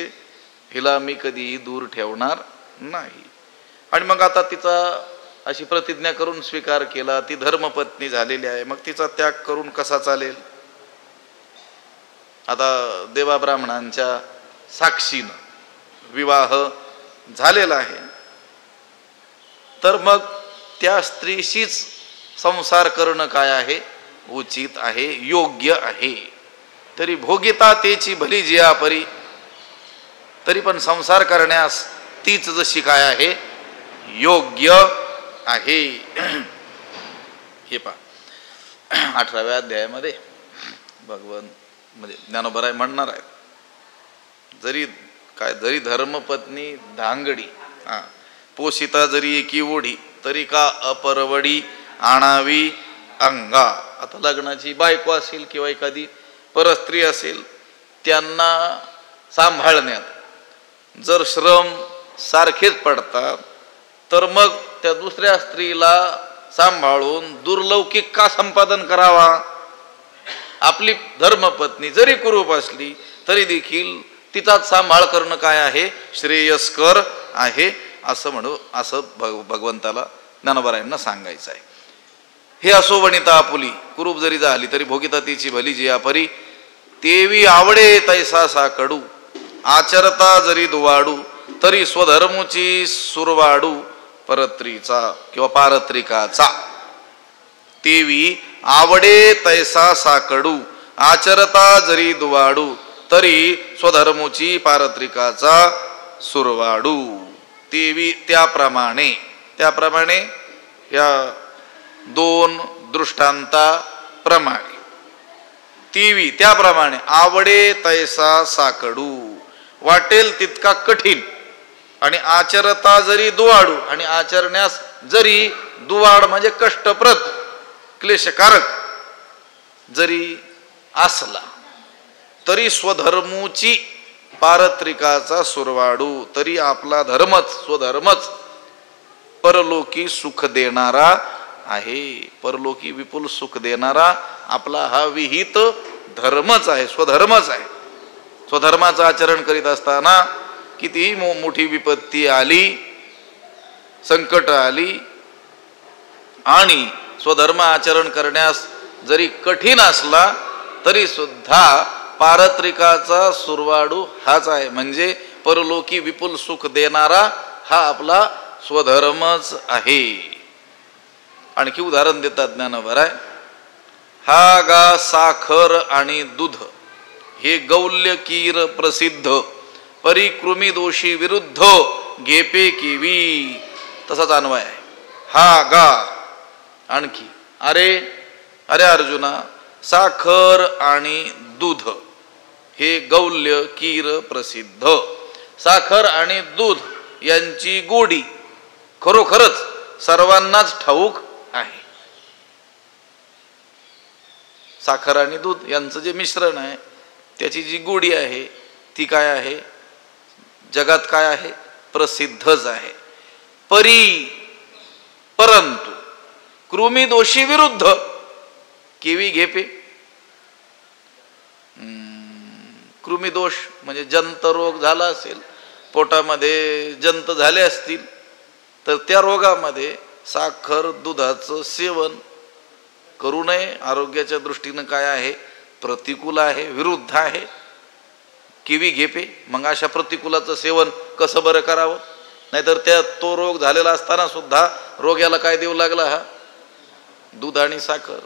हिला मी कधीही दूर ठेवणार नाही. आणि मग आता तिचा अशी प्रतिज्ञा करून स्वीकार केला, ती धर्मपत्नी झालेली आहे, मग तिचा त्याग करून कसा चालेल? आता देवा ब्राह्मणांच्या साक्षीनं विवाह झालेला आहे, तर मग त्या स्त्रीशीच संसार करणं काय आहे, उचित आहे, योग्य आहे. तरी भोगिता तेची भली जिया परी, तरी पण संसार करण्यास तीच जशी काय आहे, योग्य आहे. हे पहा, 18व्या अध्यायामध्ये भगवान म्हणजे ज्ञानोबराय म्हणणार आहेत, जरी धर्मपत्नी धांगडी पोषिता जरी एकी ओढी, तरी का अपरवडी आणावी अंगा. आता लग्नाची बायको असेल किंवा एखादी परस्त्री असेल, त्यांना सांभाळण्यात जर श्रम सारखेच पडतात, तर मग त्या दुसऱ्या स्त्रीला सांभाळून दुर्लौकिक का संपादन करावा? आपली धर्मपत्नी जरी कुरूप असली तरी देखील तिचाच सांभाळ करणं काय आहे, श्रेयस्कर आहे असं भगवंताला ज्ञानोबरायांना सांगायचं आहे. हे असो वनिता आपुली, कुरूप जरी झाली तरी भोगिता तिची भली जिया परी, तेवी आवडे तैसा साकडू, आचरता जरी दुवाडू, तरी स्वधर्मुची सुरवाडू परत्रीचा किंवा पारत्रिकाचा. तेवी आवडे तैसा साकडू, आचरता जरी दुवाडू, तरी स्वधर्मुची पारत्रिकाचा सुरवाडू. तेवी त्याप्रमाणे या दोन दृष्टांताप्रमाणे, तेवी त्याप्रमाणे, आवडे तैसा साकडू वाटेल तितका कठीण, आणि आचरता जरी दुवाडू, आणि आचरण्यास जरी दुवाड म्हणजे कष्टप्रद क्लेशकारक जरी असला, तरी स्वधर्मूची पारत्रिकाचा सुरवाडू, तरी आपला धर्मच स्वधर्मच परलोकी सुख देणारा आहे. परलोकी विपुल सुख देणारा आपला हा विहित धर्मच आहे, स्वधर्मच आहे. स्वधर्माचं आचरण करीत असताना कितीही मोठी विपत्ती आली, संकट आली, आणि स्वधर्म आचरण करण्यास जरी कठीण असला, तरी सुद्धा पारत्रिकाचा सुरवाडू हाच आहे. म्हणजे परलोकी विपुल सुख देणारा हा आपला स्वधर्मच आहे. आणखी उदाहरण देतात ज्ञानोबराय, हा गा साखर आणि दूध, हे गौल्य कीर प्रसिद्ध, परिकृमी दोषी विरुद्ध घेपे किवी. तसाच अन्वय आहे. हा गा, आणखी अरे अर्जुना, साखर आणि दूध हे गौल्य कीर प्रसिद्ध. साखर आणि दूध यांची गोडी खरोखरच सर्वांनाच ठाऊक आहे. साखर आणि दूध यांचं जे मिश्रण आहे, त्याची जी गोडी आहे ती काय आहे, जगात काय आहे, प्रसिद्धच आहे. परंतु कृमी दोषी विरुद्ध केवी घेपे. कृमिदोष म्हणजे जंत रोग झाला असेल, पोटामध्ये जंत झाले असतील, तर त्या रोगामध्ये साखर दुधाचं सेवन करू नये. आरोग्याच्या दृष्टीनं काय आहे, प्रतिकूल आहे, विरुद्ध आहे. किवी घेपे. मग अशा प्रतिकूलाचं सेवन कसं बरं करावं? नाहीतर तो रोग झालेला असताना सुद्धा रोग्याला काय देऊ लागला, हा दूध आणि साखर.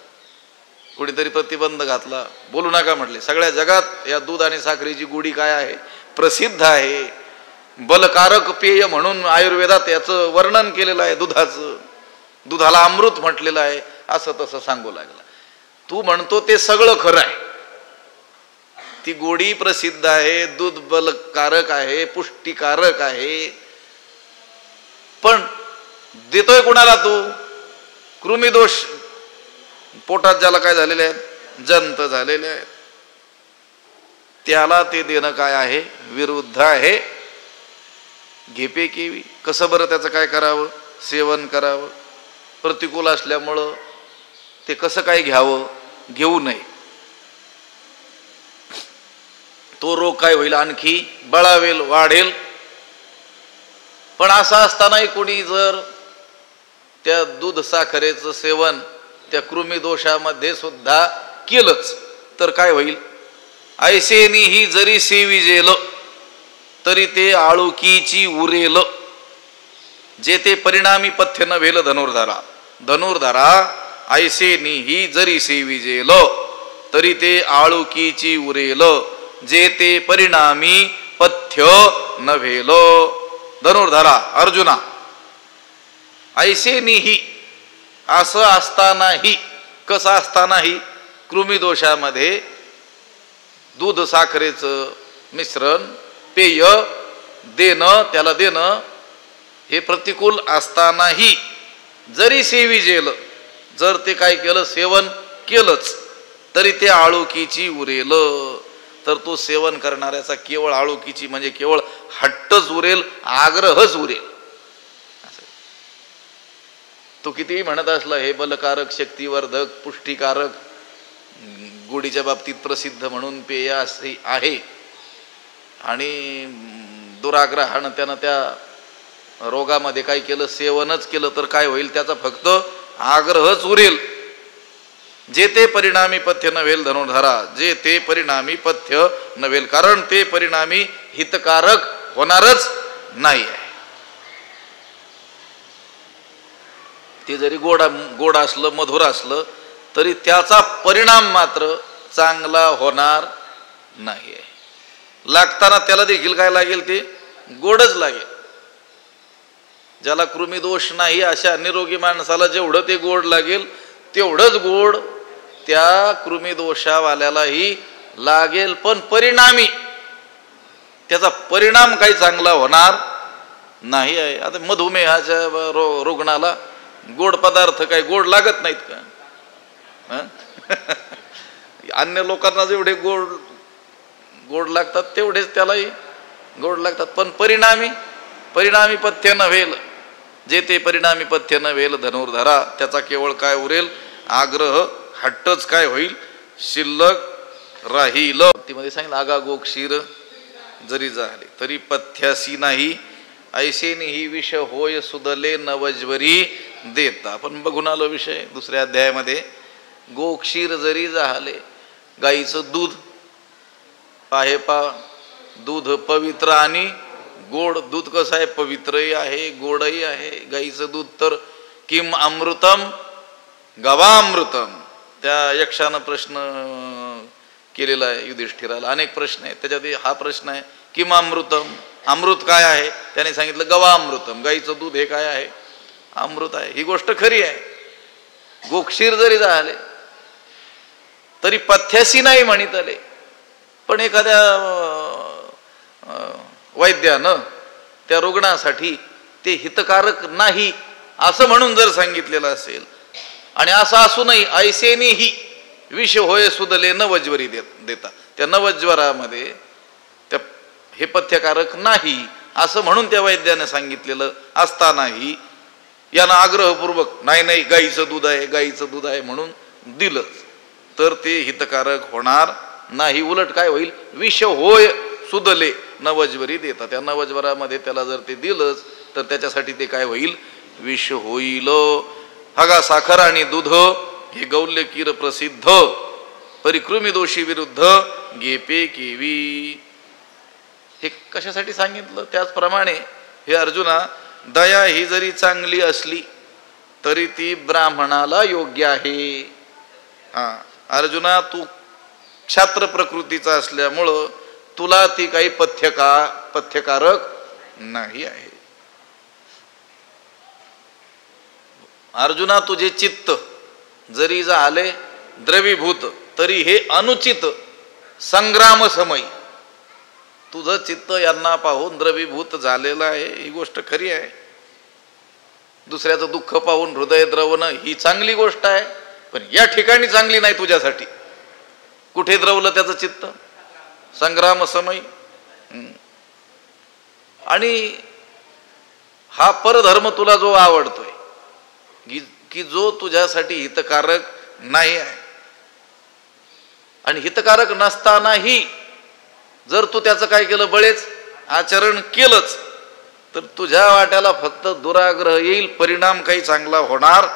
कुणीतरी प्रतिबंध घातला, बोलू नका म्हटले. सगळ्या जगात या दूध आणि साखरेची गोडी काय आहे, प्रसिद्ध आहे. बलकारक पेय म्हणून आयुर्वेदात याचं वर्णन केलेलं आहे. दुधाला अमृत म्हटलेलं आहे. असं तसं सांगू लागला. तू म्हणतो ते सगळं खरं आहे, ती गोडी प्रसिद्ध आहे, दूध बलकारक आहे, पुष्टिकारक आहे. पण देतोय कुणाला तू? कृमिदोष पोटात ज्याला काय झालेले आहेत, जंत झालेले आहेत, त्याला ते देणं काय आहे? विरुद्ध आहे. घेपे केवी. कसं बरं त्याचं काय करावं? सेवन करावं. प्रतिकूल असल्यामुळं ते कसं काय घ्यावं? घेऊ नये. तो रोग काय होईल? आणखी बळावेल, वाढेल. पण असं असतानाही कोणी जर त्या दूध साखरेचं सेवन त्या कृमिदोषामध्ये सुद्धा केलंच तर काय होईल? ऐसेनी ही जरी सेविजेल तरी ते आळुकीची उरेल, जे ते परिणामी पथ्य नव्हेल धनुर्धारा. धनुर्धारा ऐसेनी ही जरी सेविजेल तरी ते आळुकीची उरेल, जे ते परिणामी पथ्य नव्हेल. धनुर्धारा अर्जुना, ऐसेनीही असं असतानाही. कसं असतानाही? कृमिदोषामध्ये दूध साखरेचं मिश्रण पेय देणं, त्याला देणं हे प्रतिकूल असतानाही जरी सेविजेल, जर ते काय केलं? सेवन केलंच तरी ते आळुकीची उरेल. तर तो सेवन करणाऱ्याचा केवळ आळुकीची म्हणजे केवळ हट्टच उरेल, आग्रहच उरेल. तो कितीही म्हणत असला हे बलकारक, शक्तिवर्धक, पुष्टिकारक, गोडीच्या बाबतीत प्रसिद्ध म्हणून पेय असे आहे, आणि दुराग्रहानं त्यानं त्या रोगामध्ये काय केलं? सेवनच केलं तर काय होईल? त्याचा फक्त आग्रहच उरेल. जे ते परिणामी पथ्य नव्हेल धनुर्धारा, जे ते परिणामी पथ्य नव्हेल, कारण ते परिणामी हितकारक होणारच नाही आहे. ते जरी गोड असलं, मधुर असलं तरी त्याचा परिणाम मात्र चांगला होणार नाही आहे. लागताना त्याला देखील काय लागेल? ते गोडच लागेल. ज्याला कृमिदोष नाही अशा निरोगी माणसाला जेवढं ते गोड लागेल तेवढंच गोड त्या कृमिदोषावाल्यालाही लागेल, पण परिणामी त्याचा परिणाम काही चांगला होणार नाही आहे. आता मधुमेहाच्या रुग्णाला गोड पदार्थ काही गोड लागत नाहीत का? अन्य लोकांना जेवढे गोड लागतात तेवढेच त्यालाही गोड लागतात, पण परिणामी पथ्य नव्हेल, जे ते परिणामी पथ्य नव्हेल धनुर्धारा, त्याचा केवळ काय उरेल? आग्रह, हट्टच काय होईल? शिल्लक राहील. मध्ये सांगितलं आगागो क्षीर जरी झाले तरी पथ्यासी नाही, ऐसेनी ही विष होय सुदले नवज्वरी देता. आपण बघून आलो विषय दुसऱ्या अध्यायामध्ये. गोक्षीर जरी झाले, गाईचं दूध आहे दूध पवित्र आणि गोड. दूध कसं आहे? पवित्रही आहे, गोडही आहे. गाईचं दूध तर किम अमृतम गवामृतम. त्या यक्षानं प्रश्न केलेला आहे युधिष्ठिराला. अनेक प्रश्न आहेत, त्याच्यात हा प्रश्न आहे किम अमृतम, अमृत काय आहे? त्याने सांगितलं गवामृतम, गाईचं दूध हे काय आहे? अमृत आहे. ही गोष्ट खरी आहे. गोक्षीर जरी झाले तरी पथ्यासी नाही म्हणत आले, पण एखाद्या वैद्यानं त्या रुग्णासाठी ते हितकारक नाही असं म्हणून जर सांगितलेलं असेल, आणि असं असूनही ऐसेनीही विष होय सुदले नवज्वरी देता, त्या नवज्वरामध्ये त्या हे पथ्यकारक नाही असं म्हणून त्या वैद्याने सांगितलेलं असतानाही यानं आग्रहपूर्वक नाही गाईचं दूध आहे, गाईचं दूध आहे म्हणून दिलंच, तर ते हितकारक होणार नाही. उलट काय होईल? विष होय सुदले नवज्वरी देता. त्या नवज्वरामध्ये त्याला जर ते दिलंच तर त्याच्यासाठी ते काय होईल? विष होईल. हगा साखर आणि दूध हे गौल्य कीर प्रसिद्ध, परिकृमी दोषी विरुद्ध गेपे केवी. हे कशासाठी सांगितलं? त्याचप्रमाणे हे अर्जुना, दया ही जरी चांगली असली तरी ती ब्राह्मणाला योग्य आहे. अर्जुना, तू क्षात्र प्रकृतीचा असल्यामुळं तुला ती काही पथ्यकारक नाही आहे. अर्जुना, तुझे चित्त जरी झाले द्रवीभूत तरी हे अनुचित संग्राम समयी तुझं चित्त यांना पाहून द्रवीभूत झालेलं आहे, ही गोष्ट खरी आहे. दुसऱ्याचं दुःख पाहून हृदय द्रवणं ही चांगली गोष्ट आहे, पण या ठिकाणी चांगली नाही तुझ्यासाठी. कुठे द्रवलं त्याचं चित्त? संग्राम समयी. आणि हा परधर्म तुला जो आवडतोय की जो तुझ्यासाठी हितकारक नाही आहे, आणि हितकारक नसतानाही जर तू त्याचं काय केलं, बळेच आचरण केलंच, तर तुझ्या वाट्याला फक्त दुराग्रह येईल, परिणाम काही चांगला होणार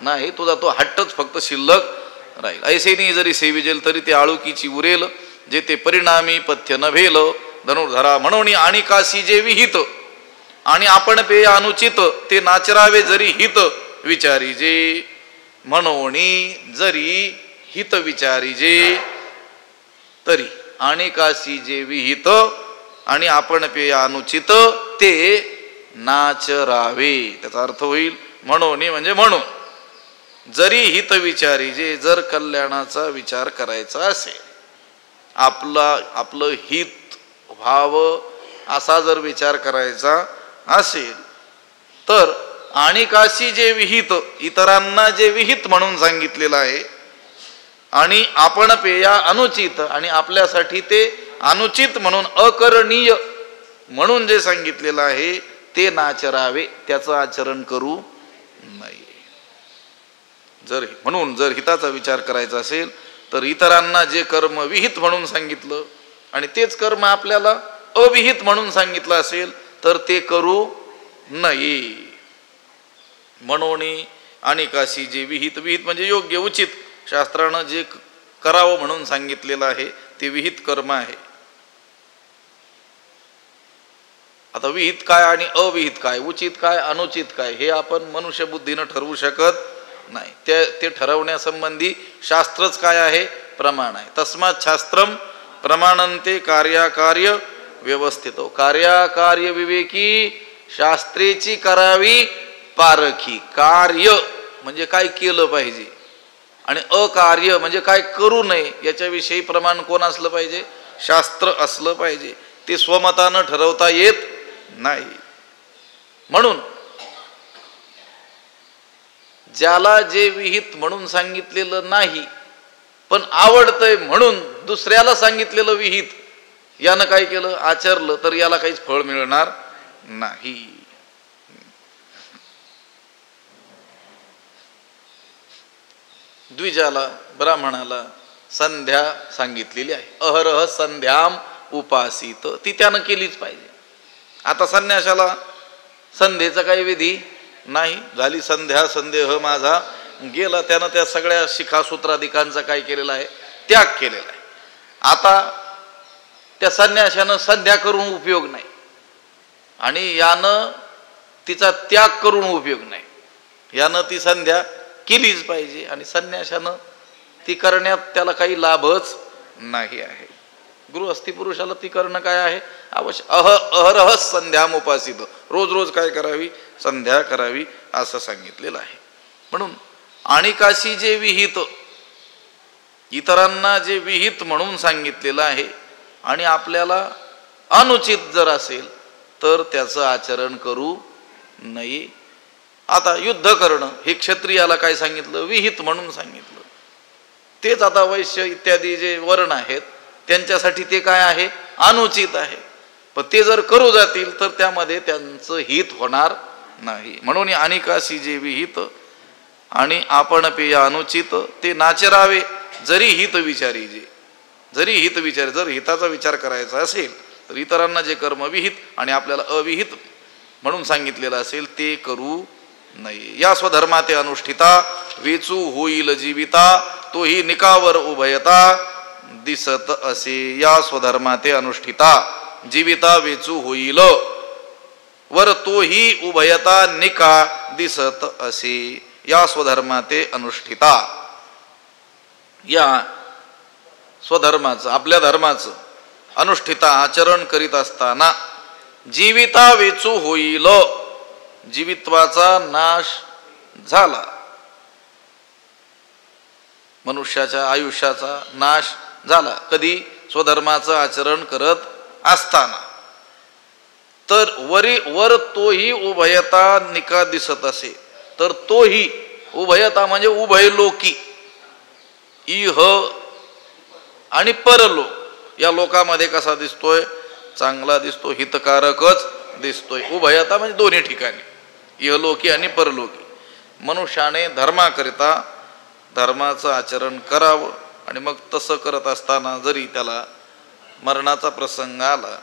नाही. तुझा तो हट्टच फक्त शिल्लक राहील. ऐसेनी जरी सेविजेल तरी ते आळुकीची उरेल, जे ते परिणामी पथ्य न भेल. धनुर्धरा म्हणून आणि काशी जे विहित, आणि आपण पेय अनुचित, ते नाचरावे जरी हित विचारी जे. म्हणून जरी हित विचारी जे, तरी आणि काशी जे विहित आणि आपण पेय अनुचित, ते नाचरावे. त्याचा अर्थ होईल म्हणून म्हणजे म्हणून. जरी हित विचारी जे, जर कल्याणाचा विचार करायचा असेल, आपलं हित व्हावं असा जर विचार करायचा असेल, तर आणि काशी जे विहित, इतरांना जे विहित म्हणून सांगितलेलं आहे, आणि आपण पेया अनुचित, आणि आपल्यासाठी ते अनुचित म्हणून अकरणीय म्हणून जे सांगितलेलं आहे, ते नाचरावे, त्याचं आचरण करू नये. म्हणून जर हिताचा विचार करायचा असेल, तर इतरांना जे कर्म विहित म्हणून सांगितलं आणि तेच कर्म आपल्याला अविहित म्हणून सांगितलं असेल, तर ते करू नये. म्हणून आणि काशी जे विहित, विहित म्हणजे योग्य उचित, शास्त्रानं जे करावं म्हणून सांगितलेलं आहे ते विहित कर्म आहे. आता विहित काय आणि अविहित काय, उचित काय अनुचित काय, हे आपण मनुष्य बुद्धीनं ठरवू शकत नाही. ते ठरवण्यासंबंधी शास्त्रच काय आहे, प्रमाण आहे. तस्मात शास्त्रम प्रमाणंते कार्याकार्य व्यवस्थितो. कार्याकार्य विवेकी शास्त्रेची करावी पारखी. कार्य म्हणजे काय केलं पाहिजे, आणि अकार्य म्हणजे काय करू नये, याच्याविषयी प्रमाण कोण असलं पाहिजे, शास्त्र असलं पाहिजे. ते स्वमतानं ठरवता येत नाही. म्हणून ज्याला जे विहित म्हणून सांगितलेलं नाही, पण आवडतंय म्हणून दुसऱ्याला सांगितलेलं विहित, यानं काय केलं, आचरलं, तर याला काहीच फळ मिळणार नाही. द्विजाला, ब्राह्मणाला संध्या सांगितलेली आहे. अहरह संध्याम उपासित, ती त्यानं केलीच पाहिजे. आता संन्यासाला संध्येचा काही विधी नाही. झाली संध्या, संदेह माझा गेला, त्यानं त्या सगळ्या शिखासूत्राधिकांचा काय केलेला आहे, त्याग केलेला आहे. आता त्या संन्यासानं संध्या करून उपयोग नाही, आणि यानं तिचा त्याग करून उपयोग नाही. यानं ती संध्या केलीच पाहिजे, आणि संन्यासानं ती करण्यात त्याला काही लाभच नाही आहे. गृहस्थी पुरुषाला ती करणं काय आहे, अवश्य अहरह संध्याम उपासित, रोज रोज काय करावी, संध्या करावी असं सांगितलेलं आहे. म्हणून आणि काशी जे विहित, इतरांना जे विहित म्हणून सांगितलेलं आहे, आणि आपल्याला अनुचित जर असेल तर त्याचं आचरण करू नये. आता युद्ध करणं हे क्षत्रियाला काय सांगितलं, विहित म्हणून सांगितलं. तेच आता वैश्य इत्यादी जे वर्ण आहेत त्यांच्यासाठी ते काय आहे, अनुचित आहे. पण ते जर करू जातील तर त्यामध्ये त्यांचं हित होणार नाही. म्हणून आणि काशी जे विहित आणि आपण पेय अनुचित, ते नाचरावे जरी हित विचारी जे. जरी हित विचार, जर हिताचा विचार करायचा असेल तर इतरांना जे कर्म विहित आणि आपल्याला अविहित म्हणून सांगितलेलं असेल ते करू नये. या स्वधर्माते अनुष्ठिता वेचू होईल जीविता, तोही निकावर उभयता दिसत असे. या स्वधर्माते अनुष्ठिता, जीविता वेचू होईल वर तोही उभयता निका दिसत असे. या स्वधर्माते अनुष्ठिता, या स्वधर्माचं आपल्या धर्माचं अनुष्ठिता आचरण करीत असताना जीविता वेचू होईल, जीवित्वाचा नाश झाला, मनुष्याच्या आयुष्याचा नाश झाला. कधी, स्वधर्माचं आचरण करत असताना. तर वर तोही उभयता निका दिसत असे, तर तोही उभयता म्हणजे उभयलोकी, इह आणि परलोक या लोकामध्ये कसा दिसतोय? चांगला दिसतो, हितकारकच दिसतोय. उभयता म्हणजे दोन्ही ठिकाणी, इहलोकी आणि परलोकी. मनुष्याने धर्माकरिता धर्माचं आचरण करावं आणि मग तसं करत असताना जरी त्याला मरणाचा प्रसंग आला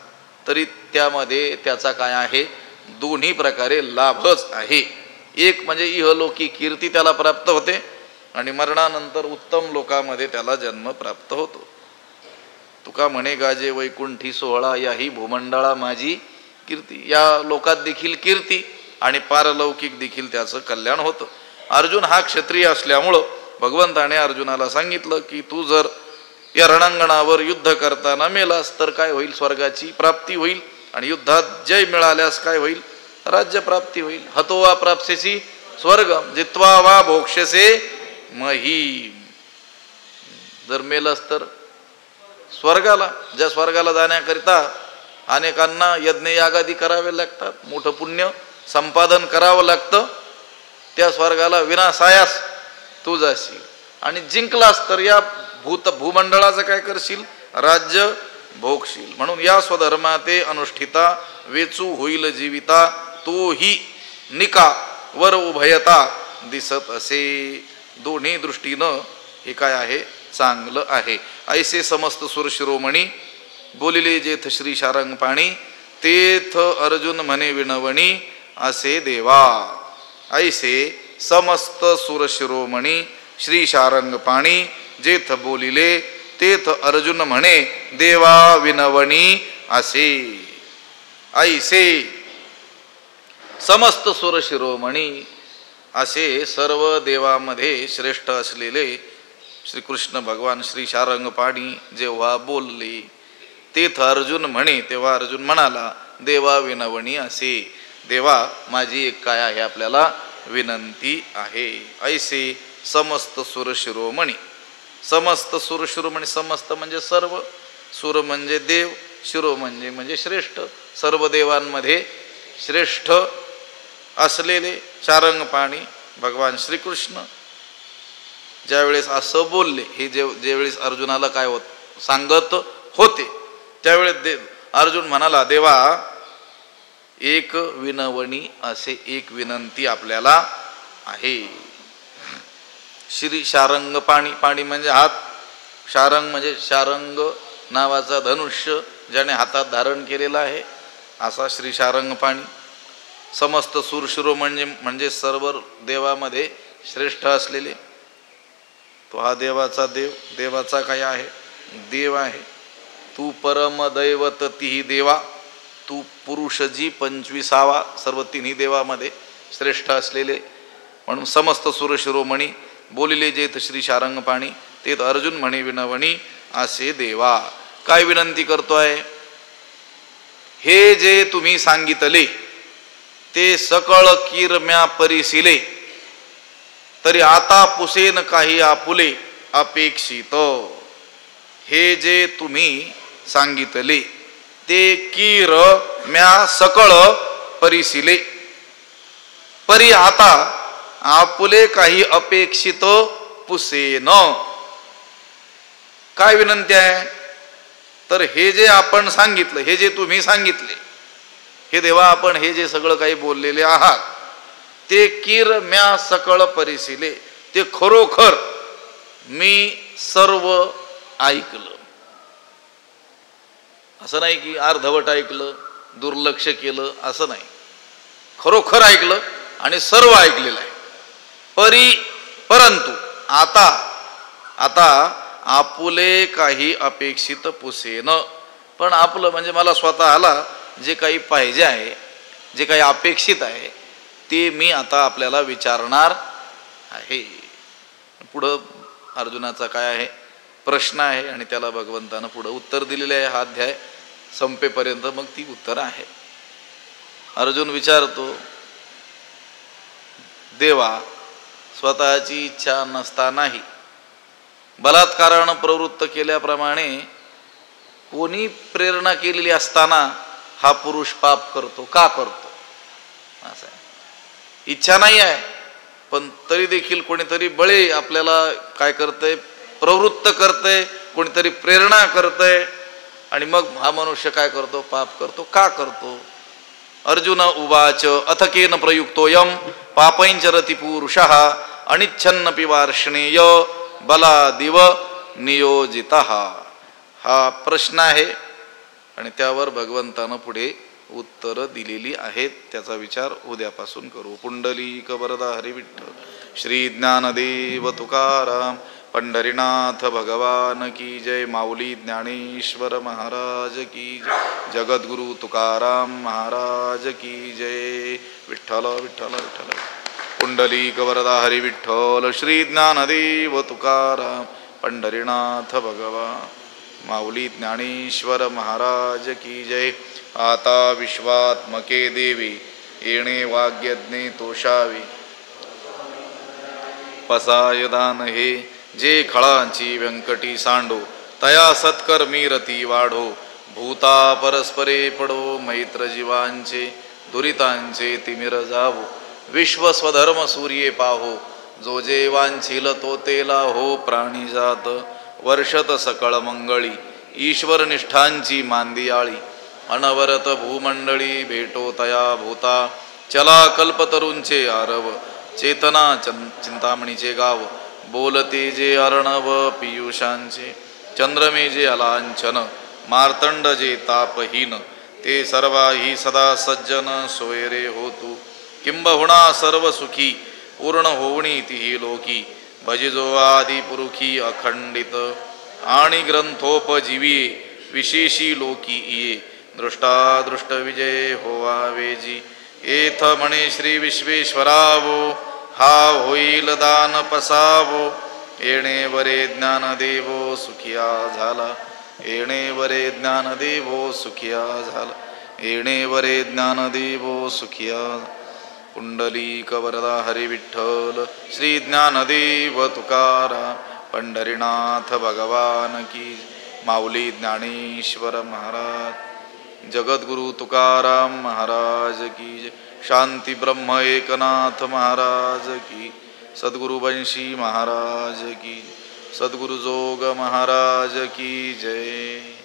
तरी त्यामध्ये त्याचा काय आहे? दोन्ही प्रकारे लाभच आहे. एक म्हणजे इहलोकी कीर्ती त्याला प्राप्त होते आणि मरणानंतर उत्तम लोकामध्ये त्याला जन्म प्राप्त होतो. तुका म्हणे गाजे वैकुंठी सोहळा, याही भूमंडळा माझी कीर्ती. या लोकात देखील कीर्ती आणि पारलौकिक देखील त्याचं कल्याण होतं. अर्जुन हा क्षत्रिय असल्यामुळं भगवंताने अर्जुनाला सांगितलं की तू जर या रणांगणावर युद्ध करताना मेलास तर काय होईल? स्वर्गाची प्राप्ती होईल आणि युद्धात जय मिळाल्यास काय होईल? राज्य प्राप्ती होईल. हतो वा प्राप्स्यसि स्वर्गम जित्वा वा भोक्ष्यसे महीम. जर मेलस तर स्वर्गाला, ज्या स्वर्गाला जाण्याकरिता अनेकांना यज्ञ यागादी करावे लागतात, मोठं पुण्य संपादन करावं लागतं, त्या स्वर्गाला विनासायास तू जाशील. आणि जिंकलास तर या भूमंडळाचं काय करशील? राज्य भोगशील. म्हणून या स्वधर्माते अनुष्ठिता वेचू होईल जीविता, तोही निका वर उभयता दिसत असे. दोन्ही दृष्टीनं हे काय आहे? चांगलं आहे. ऐसे समस्त सुरशिरोमणी बोलिले जेथ श्री शारंग पाणी, तेथ अर्जुन म्हणे विनवणी असे देवा. ऐसे समस्त सुरशिरोमणी श्री शारंग पाणी जेथ बोलिले तेथ अर्जुन म्हणे देवा विनवणी असे. ऐसे समस्त सुरशिरोमणी असे सर्व देवामध्ये श्रेष्ठ असलेले श्रीकृष्ण भगवान श्री शारंग पाणी जेव्हा बोलले तेथ अर्जुन म्हणे, तेव्हा अर्जुन म्हणाला देवा विनवणी असे. देवा माझी एक काय आहे? आपल्याला विनंती आहे. ऐसे समस्त सुरशिरोमणी. समस्त सुरशिरोमणी, समस्त म्हणजे सर्व, सुर म्हणजे देव, शिरो म्हणजे श्रेष्ठ, सर्व देवांमध्ये श्रेष्ठ असलेले शारंग पाणी भगवान श्रीकृष्ण ज्यावेळेस असं बोलले, हे ज्यावेळेस अर्जुनाला काय सांगत होते त्यावेळेस अर्जुन म्हणाला देवा एक विनवणी असे, एक विनंती आपल्याला आहे. श्री शारंग पाणी, पाणी म्हणजे हात, शारंग म्हणजे शारंग नावाचा धनुष्य ज्याने हातात धारण केलेला आहे असा श्री शारंग पाणी. समस्त सुरशिरो म्हणजे सर्व देवामध्ये श्रेष्ठ असलेले, तो हा देवाचा देव, देवाचा काय आहे? देव आहे. तू परम दैवत तिही देवा, तू पुरुषजी 25वा, सर्व तिन्ही देवामध्ये श्रेष्ठ असलेले. म्हणून समस्त सुरशिरोमणी बोलिले जेथ श्री शारंग पाणी तेथ अर्जुन म्हणे विनवणी असे देवा. काय विनंती करतोय? हे जे तुम्ही सांगितले ते सकळ कीरम्या परिसिले, तरी आता पुसेन काही आपुले अपेक्षित. हे जे तुम्ही सांगितले ते कीर म्या सकळ परिसिले, परी आता आपुले काही अपेक्षित पुसेन. काय विनंती आहे? तर हे जे आपण सांगितलं, हे जे तुम्ही सांगितले, हे देवा आपण हे जे सगळं काही बोललेले आहात ते कीर म्या सकळ परिसिले, ते खरोखर मी सर्व ऐकलं. असं नाही की अर्धवट ऐकलं, दुर्लक्ष केलं, असं नाही. खरोखर ऐकलं आणि सर्व ऐकलेलं आहे. परंतु आता आपुले काही अपेक्षित पुसेन. पण आपलं म्हणजे मला स्वतःला जे काही पाहिजे आहे, जे काही अपेक्षित आहे ते मी आता आपल्याला विचारणार आहे. पुढं अर्जुनाचा काय आहे? प्रश्न आहे आणि त्याला भगवंतानं पुढं उत्तर दिलेले आहे. हा अध्याय संपेपर्यंत मग ती उत्तर आहे. अर्जुन विचारतो, देवा स्वतःची इच्छा नसतानाही बलात्कारानं प्रवृत्त केल्याप्रमाणे कोणी प्रेरणा केलेली असताना हा पुरुष पाप करतो का करतो? असं आहे. इच्छा नाही आहे पण तरी देखील कोणीतरी बळे आपल्याला काय करतंय, प्रवृत्त करतंय, कोणीतरी प्रेरणा करतंय आणि मग हा मनुष्य काय करतो, पाप करतो का करतो? अर्जुन उवाच अथ केन प्रयुक्तोऽयं पापैश्चरति पुरुषः अनिच्छन्नपि वार्ष्णेय बलादिव नियोजितः. हा प्रश्न आहे आणि त्यावर भगवंतानं पुढे उत्तर दिलेली आहेत. त्याचा विचार उद्यापासून करू. पुंडलीक वरदा हरी विठ्ठल श्री ज्ञानदेव तुकाराम पंढरीनाथ भगवान की जय. माऊली ज्ञानेश्वर महाराज की जय. जगद्गुरु तुकाराम महाराज की जय. विठ्ठल विठ्ठल विठ्ठल. पुंडलीक वरदा हरी विठ्ठल श्री ज्ञानदेव तुकाराम पंढरीनाथ भगवान माऊली ज्ञानेश्वर महाराज की जय. आता विश्वात्मके देवी येणे वाग्यज्ञे तोषावी पसायदान हे जे खळांची व्यंकटी सांडो तया सत्कर्मी रती वाढो. भूता परस्परे पडो मैत्र जीवांचे दुरितांचे तिमिर जावो. विश्व स्वधर्म सूर्ये पाहो जो जे वांछील तो तेला हो. प्राणी जात वर्षत सकळ मंगळी ईश्वर निष्ठांची मांदियाळी. अनवरत भूमंडळी भेटो तया भूता चला कल्पतरूंचे आरव. चेतना चिंतामणीचे गाव बोलते जे अर्णव पियुषांचे. चंद्रमे जे अलांछन मार्तंड जे तापहीन ते सर्वाही सदा सज्जन सोयरे होतू. किंबहुना सर्व सुखी पूर्ण होवणी तिही लोकी. भजिजो आदि पुरुखी अखंडित आणि ग्रंथोपजीवी विशेषी लोकी इये. दृष्टादृष्ट विजय होवा वेजी एथ म्हणे श्री विश्वेश्वरावो. हा होईल दान पसावो. येणे वरे ज्ञान देवो सुखिया झाला. येणे वरे ज्ञान देवो सुखिया झाला. येणे वरे ज्ञान देवो सुखिया. पुंडलीक वरदा हरी विठ्ठल श्री ज्ञानदेव तुकाराम पंढरीनाथ भगवान की. माऊली ज्ञानेश्वर महाराज जगद्गुरु तुकाराम महाराज की. शांती ब्रह्म एकनाथ महाराज की. सद्गुरु बंशी महाराज की. सद्गुरु जोग महाराज की जय.